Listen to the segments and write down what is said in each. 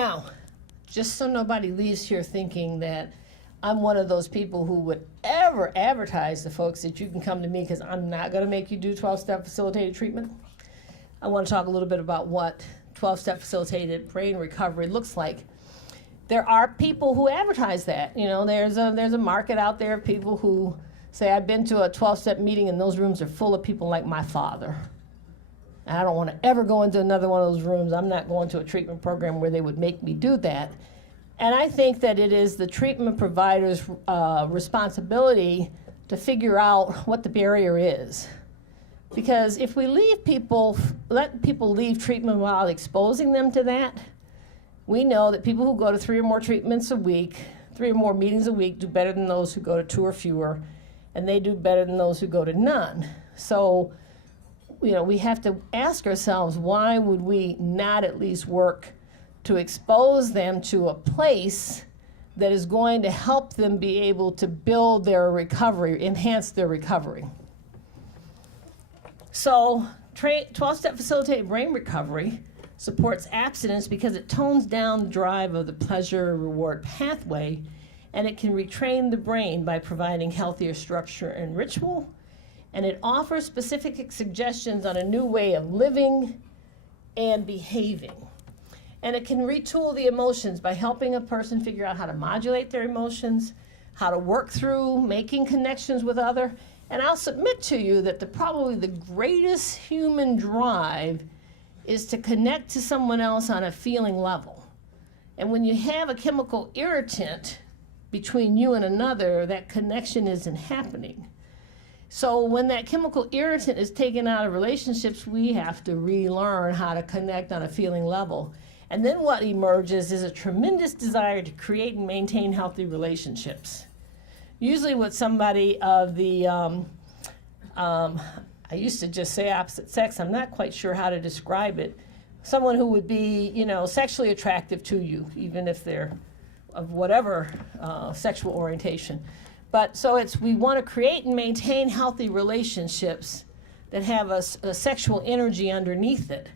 Now, just so nobody leaves here thinking that I'm one of those people who would ever advertise to folks that you can come to me because I'm not going to make you do 12-step facilitated treatment. I want to talk a little bit about what 12-step facilitated brain recovery looks like. There are people who advertise that. You know, there's a market out there of people who say, I've been to a 12-step meeting and those rooms are full of people like my father. And I don't want to ever go into another one of those rooms. I'm not going to a treatment program where they would make me do that. And I think that it is the treatment provider's responsibility to figure out what the barrier is. Because if we let people leave treatment without exposing them to that, we know that people who go to 3 or more treatments a week, 3 or more meetings a week, do better than those who go to 2 or fewer, and they do better than those who go to none. So, you know, we have to ask ourselves, why would we not at least work to expose them to a place that is going to help them be able to build their recovery, enhance their recovery? So 12-step facilitated brain recovery supports abstinence because it tones down the drive of the pleasure reward pathway, and it can retrain the brain by providing healthier structure and ritual, and it offers specific suggestions on a new way of living and behaving. And it can retool the emotions by helping a person figure out how to modulate their emotions, how to work through making connections with others. And I'll submit to you that probably the greatest human drive is to connect to someone else on a feeling level. And when you have a chemical irritant between you and another, that connection isn't happening. So when that chemical irritant is taken out of relationships, we have to relearn how to connect on a feeling level. And then what emerges is a tremendous desire to create and maintain healthy relationships. Usually with somebody of the, I used to just say opposite sex, I'm not quite sure how to describe it. Someone who would be, you know, sexually attractive to you, even if they're of whatever sexual orientation. But so we want to create and maintain healthy relationships that have a sexual energy underneath it.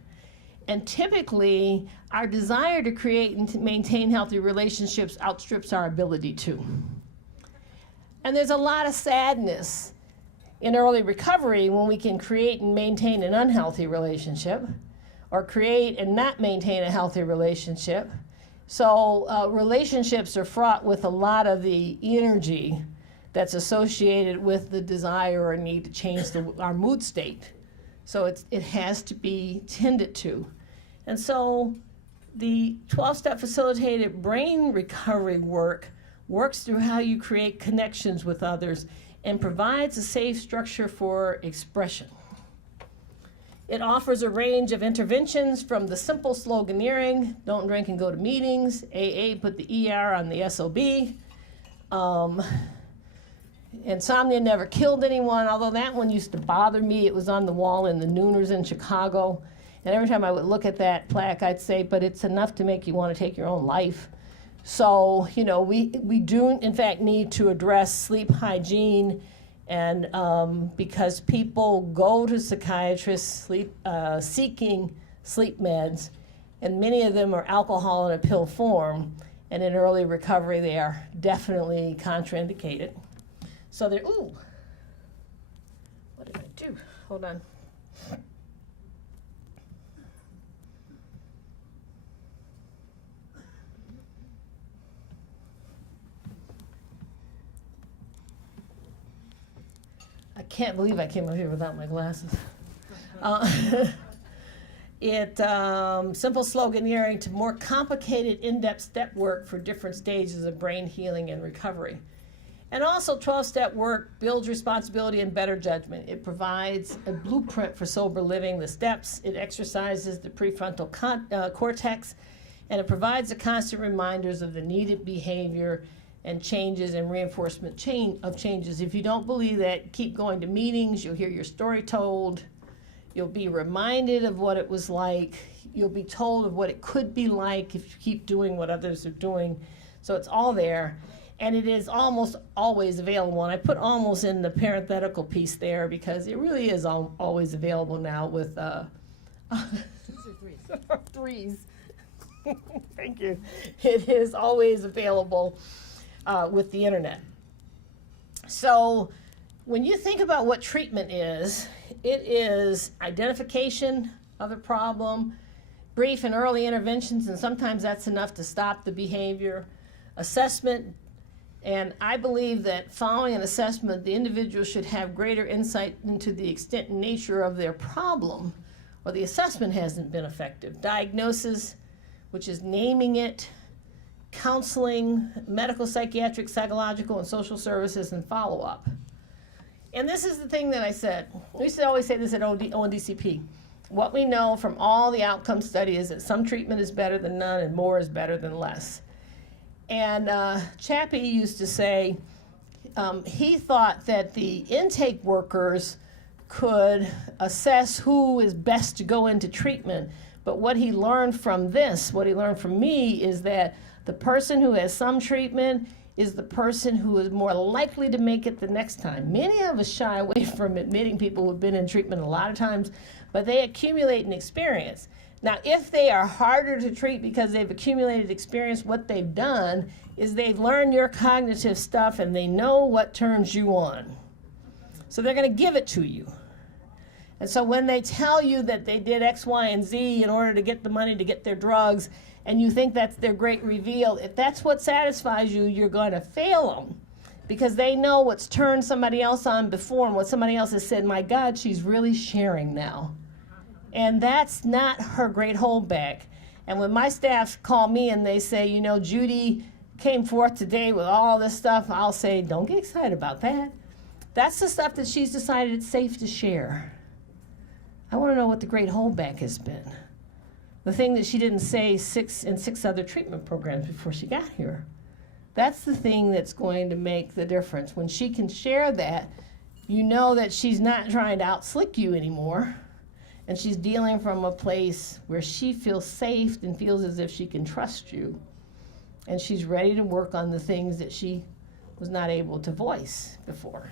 And typically, our desire to create and to maintain healthy relationships outstrips our ability to. And there's a lot of sadness in early recovery when we can create and maintain an unhealthy relationship, or create and not maintain a healthy relationship. So relationships are fraught with a lot of the energy that's associated with the desire or need to change our mood state. So it has to be tended to. And so the 12-step facilitated brain recovery works through how you create connections with others and provides a safe structure for expression. It offers a range of interventions from the simple sloganeering, don't drink and go to meetings, AA put the ER on the SOB, insomnia never killed anyone, although that one used to bother me. It was on the wall in the Nooners in Chicago. And every time I would look at that plaque, I'd say, but it's enough to make you want to take your own life. So, you know, we do, in fact, need to address sleep hygiene, and because people go to psychiatrists seeking sleep meds, and many of them are alcohol in a pill form, and in early recovery, they are definitely contraindicated. So they're, ooh, what did I do? Hold on. I can't believe I came up here without my glasses. Simple sloganeering to more complicated in-depth step work for different stages of brain healing and recovery. And also 12-step work builds responsibility and better judgment. It provides a blueprint for sober living, the steps. It exercises the prefrontal cortex, and it provides the constant reminders of the needed behavior and changes and reinforcement of changes. If you don't believe that, keep going to meetings. You'll hear your story told. You'll be reminded of what it was like. You'll be told of what it could be like if you keep doing what others are doing. So it's all there. And it is almost always available. And I put almost in the parenthetical piece there because it really is always available now with These are threes. threes. Thank you. It is always available with the internet. So when you think about what treatment is, it is identification of the problem, brief and early interventions, and sometimes that's enough to stop the behavior, assessment, and I believe that following an assessment, the individual should have greater insight into the extent and nature of their problem, or the assessment hasn't been effective. Diagnosis, which is naming it, counseling, medical, psychiatric, psychological, and social services, and follow-up. And this is the thing that I said. We used to always say this at ONDCP. What we know from all the outcome studies is that some treatment is better than none and more is better than less. And Chappie used to say he thought that the intake workers could assess who is best to go into treatment. But what he learned from this, what he learned from me, is that the person who has some treatment is the person who is more likely to make it the next time. Many of us shy away from admitting people who've been in treatment a lot of times, but they accumulate an experience. Now, if they are harder to treat because they've accumulated experience, what they've done is they've learned your cognitive stuff and they know what turns you on. So they're going to give it to you. And so when they tell you that they did X, Y, and Z in order to get the money to get their drugs, and you think that's their great reveal, if that's what satisfies you, you're going to fail them. Because they know what's turned somebody else on before and what somebody else has said, my God, she's really sharing now. And that's not her great holdback. And when my staff call me and they say, you know, Judy came forth today with all this stuff, I'll say, don't get excited about that. That's the stuff that she's decided it's safe to share. I want to know what the great holdback has been. The thing that she didn't say in six other treatment programs before she got here. That's the thing that's going to make the difference. When she can share that, you know that she's not trying to out-slick you anymore. And she's dealing from a place where she feels safe and feels as if she can trust you. And she's ready to work on the things that she was not able to voice before.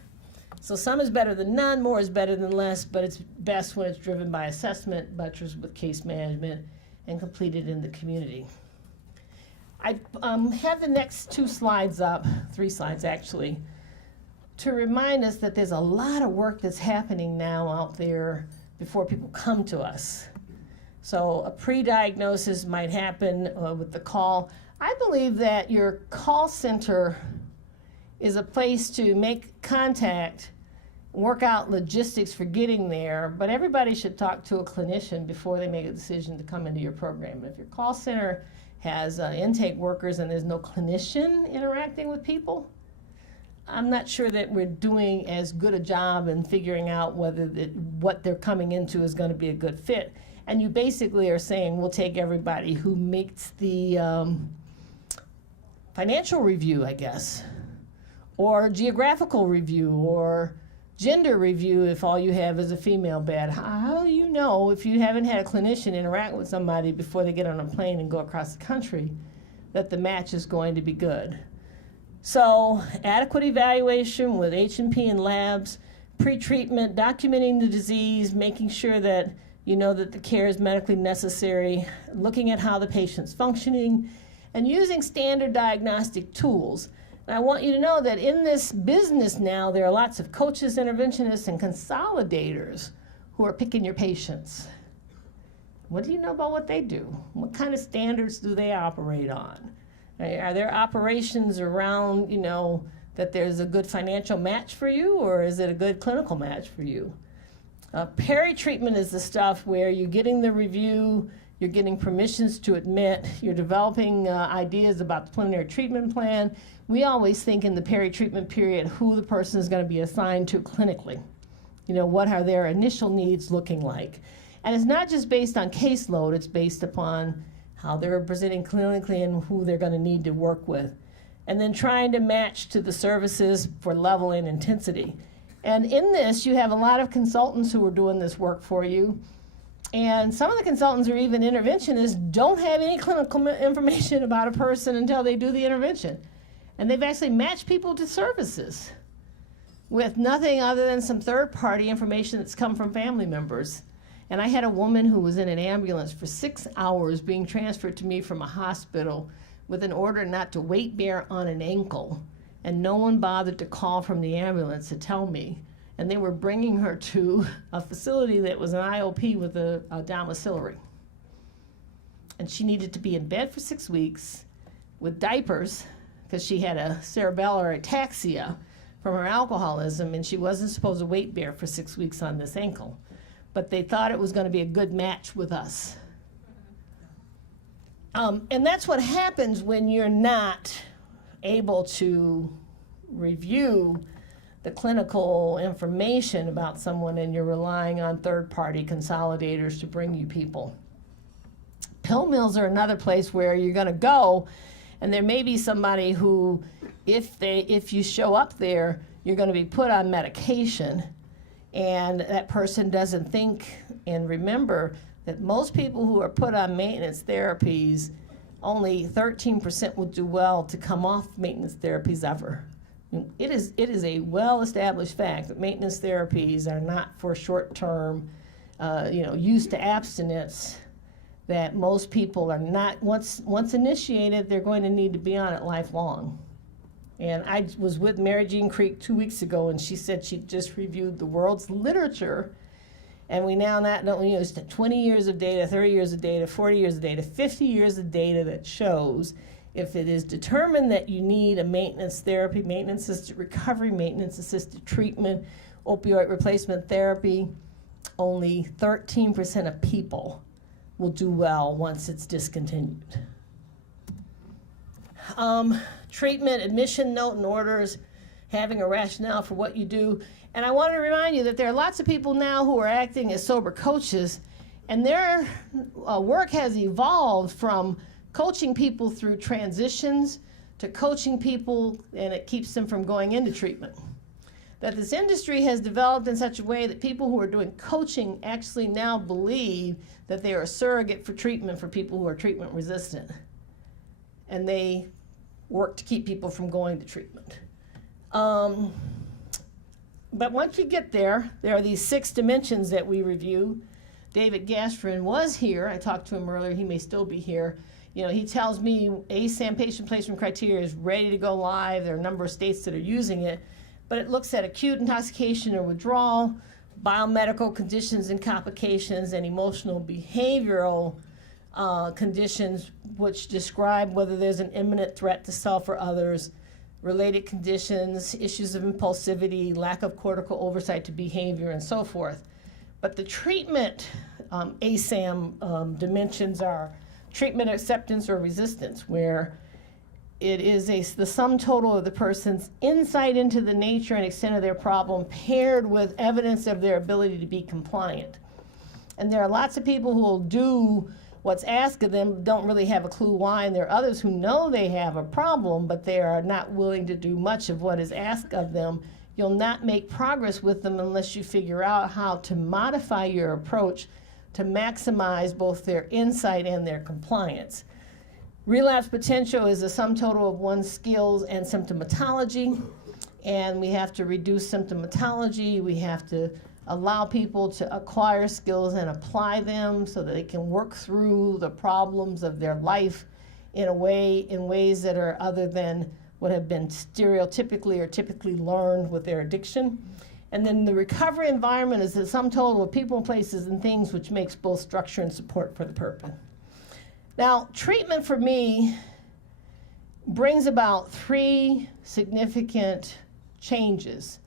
So some is better than none, more is better than less, but it's best when it's driven by assessment, buttressed with case management, and completed in the community. I have the next 2 slides up, 3 slides actually, to remind us that there's a lot of work that's happening now out there before people come to us. So a pre-diagnosis might happen with the call. I believe that your call center is a place to make contact, work out logistics for getting there, but everybody should talk to a clinician before they make a decision to come into your program. If your call center has intake workers and there's no clinician interacting with people, I'm not sure that we're doing as good a job in figuring out whether what they're coming into is going to be a good fit. And you basically are saying, we'll take everybody who makes the financial review, I guess, or geographical review, or gender review if all you have is a female bed. How do you know, if you haven't had a clinician interact with somebody before they get on a plane and go across the country, that the match is going to be good? So adequate evaluation with H&P and labs, pre-treatment, documenting the disease, making sure that you know that the care is medically necessary, looking at how the patient's functioning, and using standard diagnostic tools. And I want you to know that in this business now, there are lots of coaches, interventionists, and consolidators who are picking your patients. What do you know about what they do? What kind of standards do they operate on? Are there operations around, you know, that there's a good financial match for you, or is it a good clinical match for you? Peri-treatment is the stuff where you're getting the review, you're getting permissions to admit, you're developing ideas about the preliminary treatment plan. We always think in the peri-treatment period who the person is going to be assigned to clinically. You know, what are their initial needs looking like? And it's not just based on caseload, it's based upon how they're presenting clinically and who they're going to need to work with. And then trying to match to the services for level and intensity. And in this, you have a lot of consultants who are doing this work for you. And some of the consultants or even interventionists don't have any clinical information about a person until they do the intervention. And they've actually matched people to services with nothing other than some third-party information that's come from family members. And I had a woman who was in an ambulance for 6 hours being transferred to me from a hospital with an order not to weight bear on an ankle. And no one bothered to call from the ambulance to tell me. And they were bringing her to a facility that was an IOP with a domiciliary. And she needed to be in bed for 6 weeks with diapers because she had a cerebellar ataxia from her alcoholism, and she wasn't supposed to weight bear for 6 weeks on this ankle. But they thought it was going to be a good match with us. And that's what happens when you're not able to review the clinical information about someone and you're relying on third-party consolidators to bring you people. Pill mills are another place where you're going to go, and there may be somebody who, if you show up there, you're going to be put on medication, and that person doesn't think and remember that most people who are put on maintenance therapies, only 13% will do well to come off maintenance therapies ever. It is a well-established fact that maintenance therapies are not for short-term, use to abstinence, that most people are not, once initiated, they're going to need to be on it lifelong. And I was with Mary Jean Creek 2 weeks ago, and she said she just reviewed the world's literature, and we now not only use 20 years of data, 30 years of data, 40 years of data, 50 years of data that shows if it is determined that you need a maintenance therapy, maintenance-assisted recovery, maintenance-assisted treatment, opioid replacement therapy, only 13% of people will do well once it's discontinued. Treatment, admission note and orders, having a rationale for what you do. And I want to remind you that there are lots of people now who are acting as sober coaches, and their work has evolved from coaching people through transitions to coaching people, and it keeps them from going into treatment. That this industry has developed in such a way that people who are doing coaching actually now believe that they are a surrogate for treatment for people who are treatment resistant. And they work to keep people from going to treatment. But once you get there are these 6 dimensions that we review. David Gastrin was here. I talked to him earlier. He may still be here. He tells me ASAM patient placement criteria is ready to go live. There are a number of states that are using it. But it looks at acute intoxication or withdrawal, biomedical conditions and complications, and emotional behavioral conditions which describe whether there's an imminent threat to self or others, related conditions, issues of impulsivity, lack of cortical oversight to behavior, and so forth. But the treatment ASAM dimensions are treatment acceptance or resistance, where it is the sum total of the person's insight into the nature and extent of their problem paired with evidence of their ability to be compliant. And there are lots of people who will do what's asked of them, don't really have a clue why, and there are others who know they have a problem, but they are not willing to do much of what is asked of them. You'll not make progress with them unless you figure out how to modify your approach to maximize both their insight and their compliance. Relapse potential is a sum total of one's skills and symptomatology, and we have to reduce symptomatology. We have to allow people to acquire skills and apply them so that they can work through the problems of their life in ways that are other than what have been stereotypically or typically learned with their addiction. And then the recovery environment is the sum total of people, places, and things which makes both structure and support for the person. Now, treatment for me brings about 3 significant changes.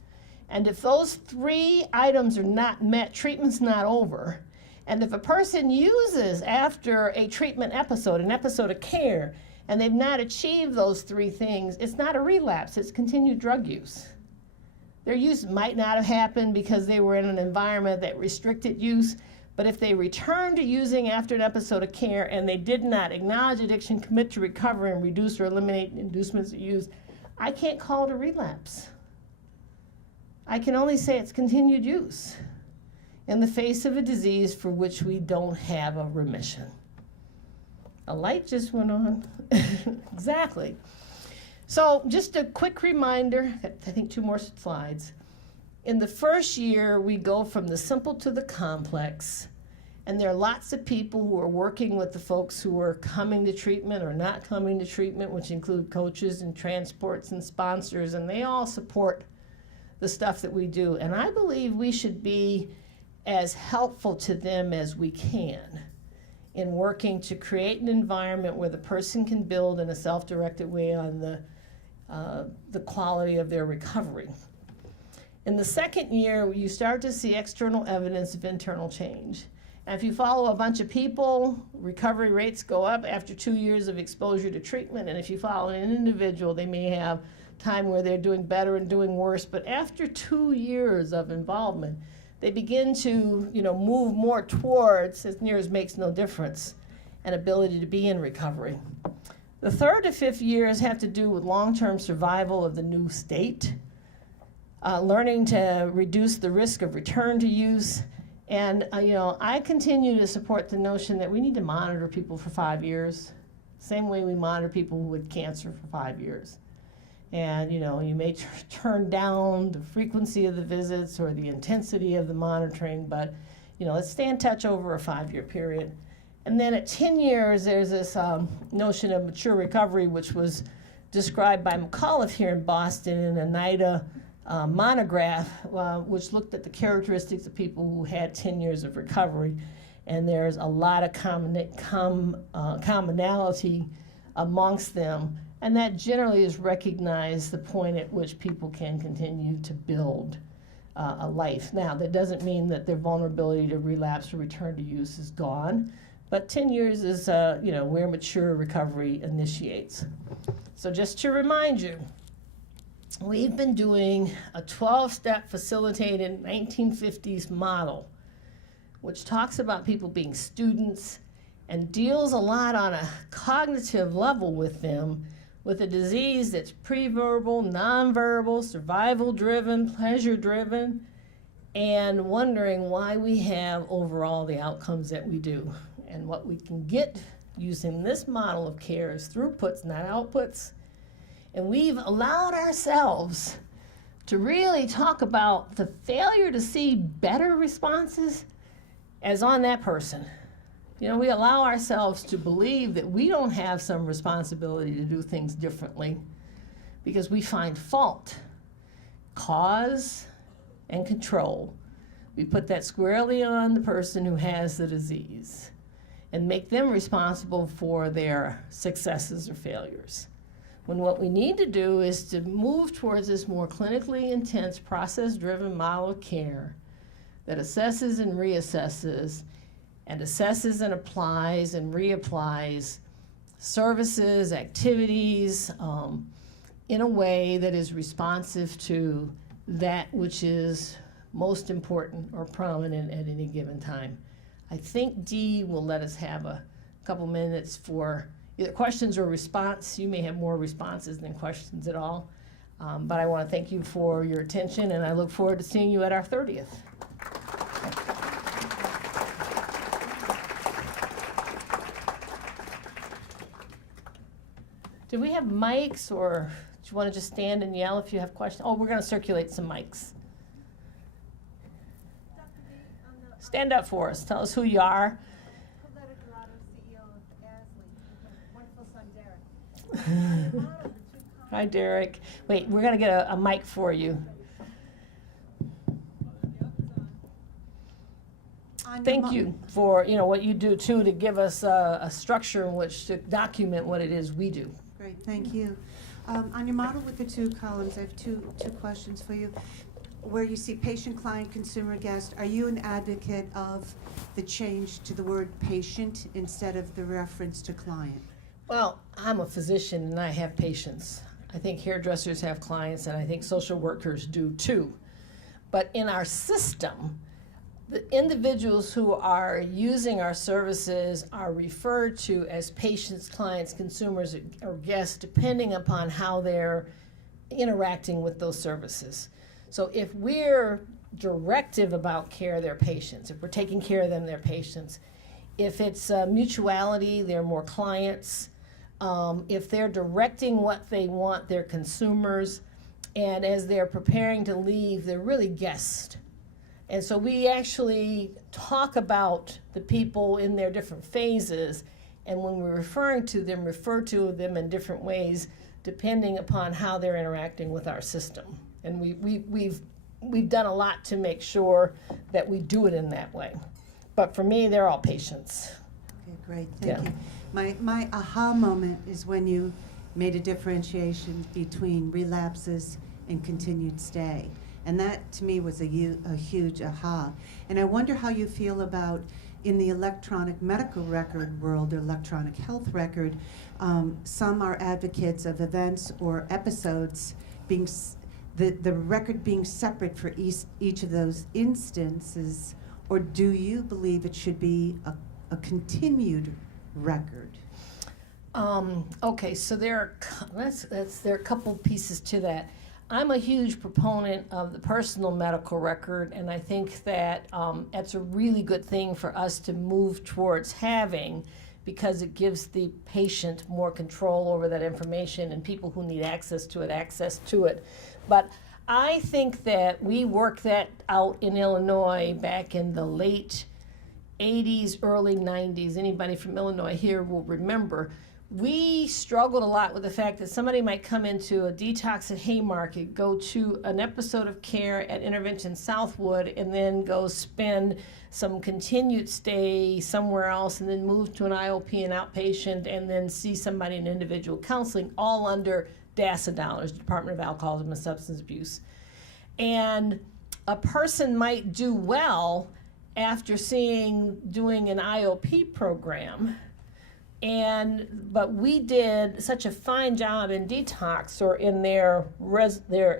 And if those 3 items are not met, treatment's not over. And if a person uses after a treatment episode, an episode of care, and they've not achieved those 3 things, it's not a relapse, it's continued drug use. Their use might not have happened because they were in an environment that restricted use, but if they return to using after an episode of care and they did not acknowledge addiction, commit to recovery, and reduce or eliminate inducements of use, I can't call it a relapse. I can only say it's continued use in the face of a disease for which we don't have a remission. A light just went on. Exactly. So just a quick reminder, I think 2 more slides. In the first year, we go from the simple to the complex. And there are lots of people who are working with the folks who are coming to treatment or not coming to treatment, which include coaches and transports and sponsors, and they all support the stuff that we do. And I believe we should be as helpful to them as we can in working to create an environment where the person can build in a self-directed way on the quality of their recovery. In the second year, you start to see external evidence of internal change. And if you follow a bunch of people, recovery rates go up after 2 years of exposure to treatment. And if you follow an individual, they may have time where they're doing better and doing worse. But after 2 years of involvement, they begin to, move more towards, as near as makes no difference, an ability to be in recovery. The third to fifth years have to do with long-term survival of the new state, learning to reduce the risk of return to use. And, I continue to support the notion that we need to monitor people for 5 years, same way we monitor people with cancer for 5 years. And, you may turn down the frequency of the visits or the intensity of the monitoring, but, let's stay in touch over a 5-year period. And then at 10 years, there's this notion of mature recovery, which was described by McAuliffe here in Boston in a NIDA monograph, which looked at the characteristics of people who had 10 years of recovery. And there's a lot of commonality amongst them. And that generally is recognized the point at which people can continue to build a life. Now, that doesn't mean that their vulnerability to relapse or return to use is gone, but 10 years is where mature recovery initiates. So just to remind you, we've been doing a 12-step facilitated 1950s model, which talks about people being students and deals a lot on a cognitive level with them, with a disease that's pre-verbal, non-verbal, survival-driven, pleasure-driven, and wondering why we have overall the outcomes that we do. And what we can get using this model of care is throughputs, not outputs. And we've allowed ourselves to really talk about the failure to see better responses as on that person. We allow ourselves to believe that we don't have some responsibility to do things differently because we find fault, cause, and control. We put that squarely on the person who has the disease and make them responsible for their successes or failures. When what we need to do is to move towards this more clinically intense, process-driven model of care that assesses and reassesses and assesses and applies and reapplies services, activities, in a way that is responsive to that which is most important or prominent at any given time. I think Dee will let us have a couple minutes for either questions or response. You may have more responses than questions at all. But I want to thank you for your attention, and I look forward to seeing you at our 30th. Do we have mics, or do you want to just stand and yell if you have questions? Oh, we're going to circulate some mics. Stand up for us. Tell us who you are. CEO of Wonderful son, Derek. Hi, Derek. Wait, we're going to get a mic for you. Thank you for what you do, too, to give us a structure in which to document what it is we do. Great, thank you. On your model with the 2 columns, I have two questions for you. Where you see patient, client, consumer, guest, are you an advocate of the change to the word patient instead of the reference to client? Well, I'm a physician and I have patients. I think hairdressers have clients, and I think social workers do too. But in our system, the individuals who are using our services are referred to as patients, clients, consumers, or guests, depending upon how they're interacting with those services. So if we're directive about care, they're patients. If we're taking care of them, they're patients. If it's mutuality, they're more clients. If they're directing what they want, they're consumers. And as they're preparing to leave, they're really guests. And so we actually talk about the people in their different phases, and when we're referring to them, refer to them in different ways depending upon how they're interacting with our system. And we've done a lot to make sure that we do it in that way. But for me, they're all patients. Okay, great, thank you. My aha moment is when you made a differentiation between relapses and continued stay. And that, to me, was a huge aha. And I wonder how you feel about, in the electronic medical record world, or electronic health record, some are advocates of events or episodes being, the record being separate for each of those instances, or do you believe it should be a continued record? Okay, so there are a couple pieces to that. I'm a huge proponent of the personal medical record, and I think that that's a really good thing for us to move towards having, because it gives the patient more control over that information, and people who need access to it. But I think that we worked that out in Illinois back in the late 80s, early 90s. Anybody from Illinois here will remember. We struggled a lot with the fact that somebody might come into a detox at Haymarket, go to an episode of care at Intervention Southwood, and then go spend some continued stay somewhere else, and then move to an IOP and outpatient, and then see somebody in individual counseling, all under DASA dollars, Department of Alcoholism and Substance Abuse. And a person might do well after doing an IOP program, but we did such a fine job in detox or in their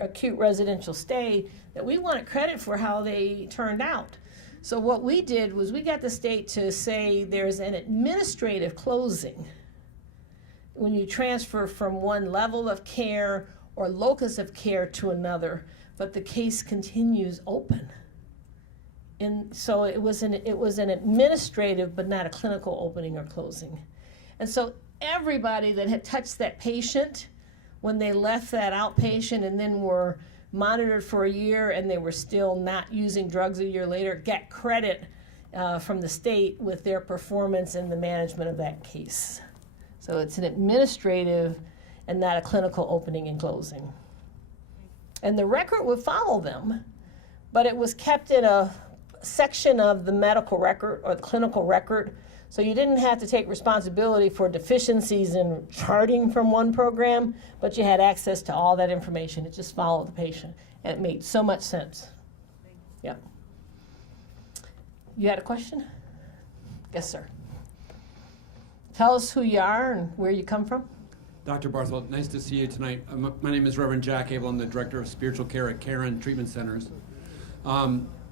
acute residential stay that we wanted credit for how they turned out. So what we did was we got the state to say there's an administrative closing when you transfer from one level of care or locus of care to another, but the case continues open. And so it was an administrative but not a clinical opening or closing. And so everybody that had touched that patient, when they left that outpatient and then were monitored for a year and they were still not using drugs a year later, got credit from the state with their performance in the management of that case. So it's an administrative and not a clinical opening and closing. And the record would follow them, but it was kept in a section of the medical record or the clinical record, so you didn't have to take responsibility for deficiencies in charting from one program, but you had access to all that information. It just followed the patient, and it made so much sense. Yeah. You had a question? Yes, sir. Tell us who you are and where you come from. Dr. Barthwell, nice to see you tonight. My name is Reverend Jack Abel. I'm the Director of Spiritual Care at Karen Treatment Centers.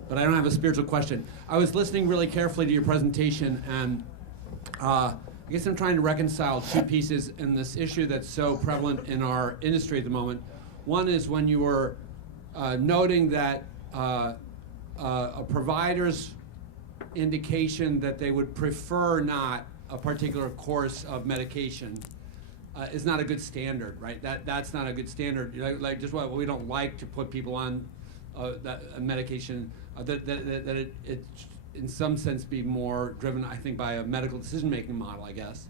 But I don't have a spiritual question. I was listening really carefully to your presentation, and I guess I'm trying to reconcile two pieces in this issue that's so prevalent in our industry at the moment. One is when you were noting that a provider's indication that they would prefer not a particular course of medication is not a good standard, right? That's not a good standard. Like just what we don't like to put people on that medication that it in some sense be more driven, I think, by a medical decision-making model, I guess.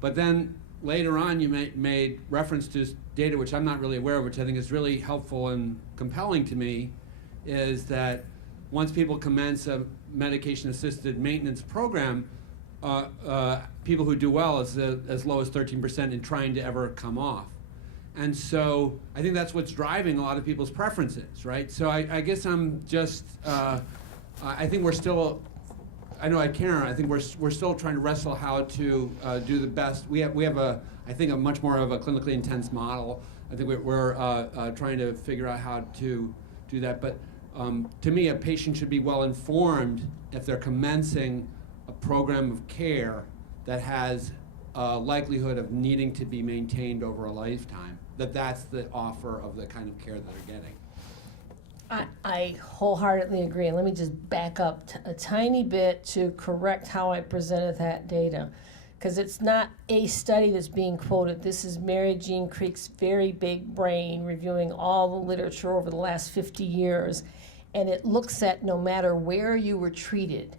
But then later on, you made reference to data which I'm not really aware of, which I think is really helpful and compelling to me, is that once people commence a medication-assisted maintenance program, people who do well is as low as 13% in trying to ever come off. And so I think that's what's driving a lot of people's preferences, right? So I guess I'm just, I think we're still, I know at Karen, I think we're still trying to wrestle how to do the best. We have I think a much more of a clinically intense model. I think we're trying to figure out how to do that. But to me, a patient should be well informed if they're commencing a program of care that has a likelihood of needing to be maintained over a lifetime, that's the offer of the kind of care that they're getting. I wholeheartedly agree. And let me just back up a tiny bit to correct how I presented that data, because it's not a study that's being quoted. This is Mary Jean Creek's very big brain reviewing all the literature over the last 50 years. and it looks at no matter where you were treated.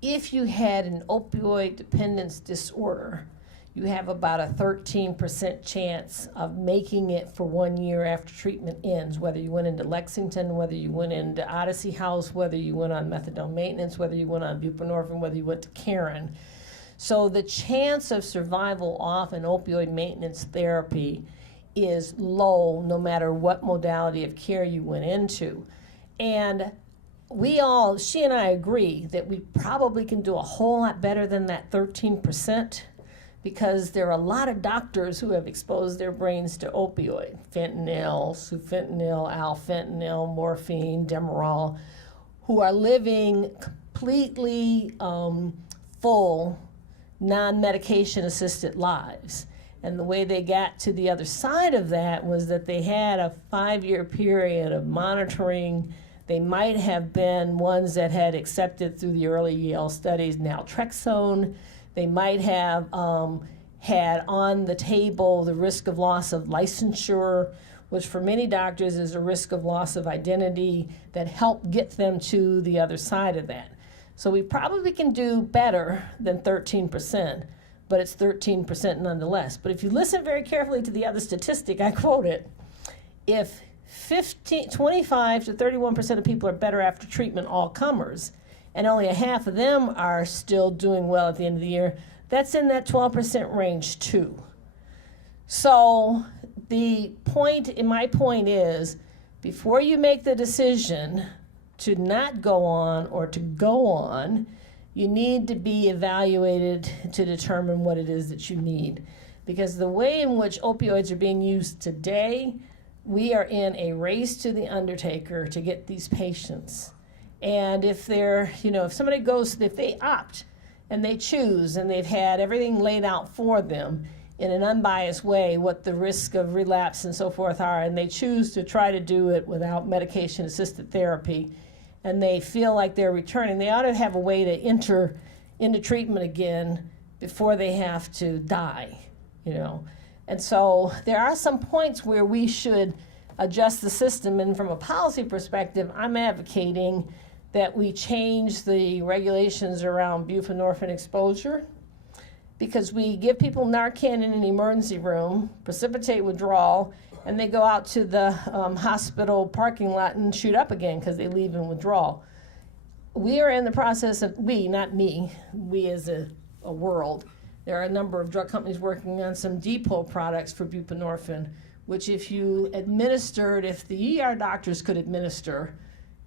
If you had an opioid dependence disorder, you have about a 13% chance of making it for 1 year after treatment ends, whether you went into Lexington, whether you went into Odyssey House, whether you went on methadone maintenance, whether you went on buprenorphine, whether you went to Karen. So the chance of survival off an opioid maintenance therapy is low no matter what modality of care you went into. And she and I agree that we probably can do a whole lot better than that 13%, because there are a lot of doctors who have exposed their brains to opioid, fentanyl, sufentanil, alfentanil, morphine, Demerol, who are living completely full, non-medication assisted lives. And the way they got to the other side of that was that they had a 5-year period of monitoring. They might have been ones that had accepted through the early Yale studies naltrexone. They might have had on the table the risk of loss of licensure, which for many doctors is a risk of loss of identity that helped get them to the other side of that. So we probably can do better than 13%, but it's 13% nonetheless. But if you listen very carefully to the other statistic, I quote it, if 25 to 31% of people are better after treatment, all comers, and only a half of them are still doing well at the end of the year, that's in that 12% range too. So my point is, before you make the decision to not go on or to go on, you need to be evaluated to determine what it is that you need. Because the way in which opioids are being used today, we are in a race to the undertaker to get these patients. And if if they opt and they choose and they've had everything laid out for them in an unbiased way, what the risk of relapse and so forth are, and they choose to try to do it without medication-assisted therapy, and they feel like they're returning, they ought to have a way to enter into treatment again before they have to die, And so there are some points where we should adjust the system, and from a policy perspective, I'm advocating that we change the regulations around buprenorphine exposure, because we give people Narcan in an emergency room, precipitate withdrawal, and they go out to the hospital parking lot and shoot up again because they leave in withdrawal. We are in the process of, not me, we as a world, there are a number of drug companies working on some depot products for buprenorphine, which if you administered, if the ER doctors could administer,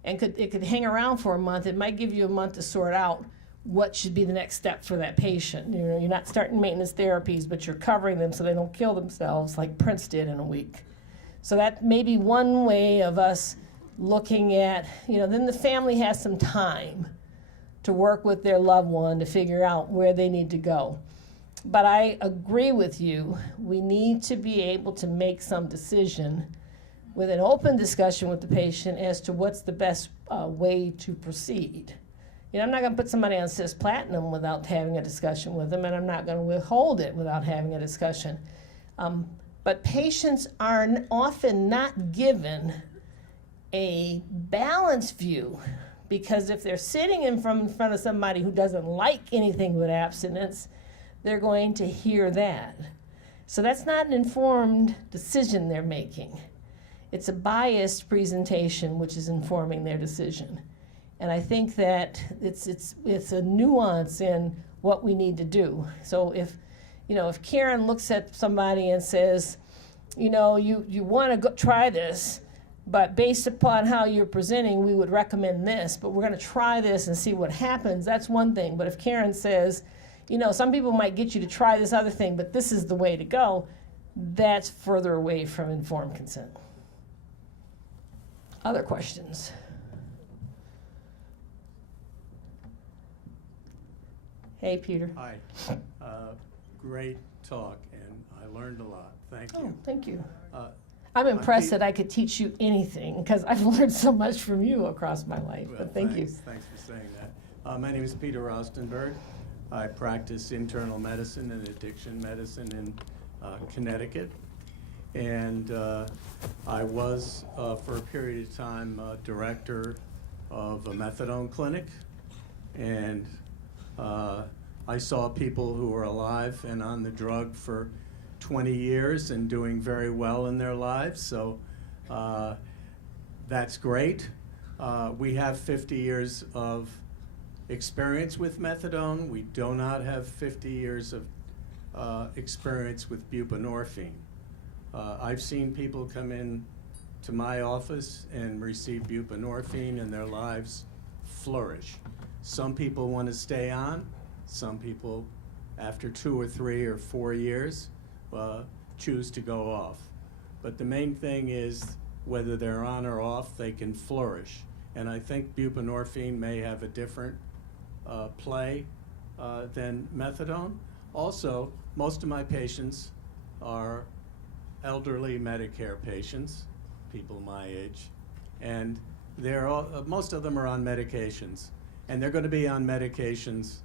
and it could hang around for a month, it might give you a month to sort out what should be the next step for that patient. You're not starting maintenance therapies, but you're covering them so they don't kill themselves like Prince did in a week. So that may be one way of us looking at, then the family has some time to work with their loved one to figure out where they need to go. But I agree with you, we need to be able to make some decision with an open discussion with the patient as to what's the best way to proceed. I'm not going to put somebody on cisplatin without having a discussion with them, and I'm not going to withhold it without having a discussion. But patients are often not given a balanced view, because if they're sitting in front of somebody who doesn't like anything with abstinence, they're going to hear that. So that's not an informed decision they're making. It's a biased presentation which is informing their decision. And I think that it's a nuance in what we need to do. So if Karen looks at somebody and says, you want to go try this, but based upon how you're presenting, we would recommend this, but we're going to try this and see what happens, that's one thing. But if Karen says, some people might get you to try this other thing, but this is the way to go, that's further away from informed consent. Other questions? Hey, Peter. Hi. Great talk, and I learned a lot. Thank you. Oh, thank you. I'm impressed Pete- that I could teach you anything, because I've learned so much from you across my life. Well, But thank you. Thanks for saying that. My name is Peter Rostenberg. I practice internal medicine and addiction medicine in Connecticut. And I was, for a period of time, director of a methadone clinic, and I saw people who were alive and on the drug for 20 years and doing very well in their lives, so that's great. We have 50 years of experience with methadone. We do not have 50 years of experience with buprenorphine. I've seen people come in to my office and receive buprenorphine and their lives flourish. Some people want to stay on. Some people, after 2 or 3 or 4 years, choose to go off. But the main thing is whether they're on or off, they can flourish. And I think buprenorphine may have a different play than methadone. Also, most of my patients are elderly Medicare patients, people my age, and most of them are on medications. And they're going to be on medications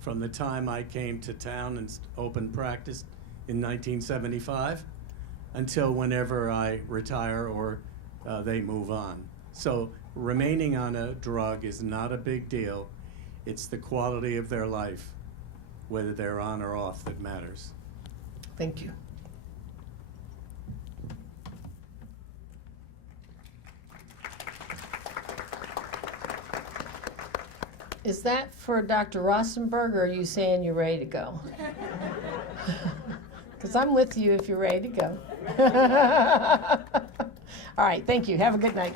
from the time I came to town and opened practice in 1975 until whenever I retire or they move on. So remaining on a drug is not a big deal. It's the quality of their life, whether they're on or off, that matters. Thank you. Is that for Dr. Rosenberg, or are you saying you're ready to go? Because I'm with you if you're ready to go. All right, thank you. Have a good night.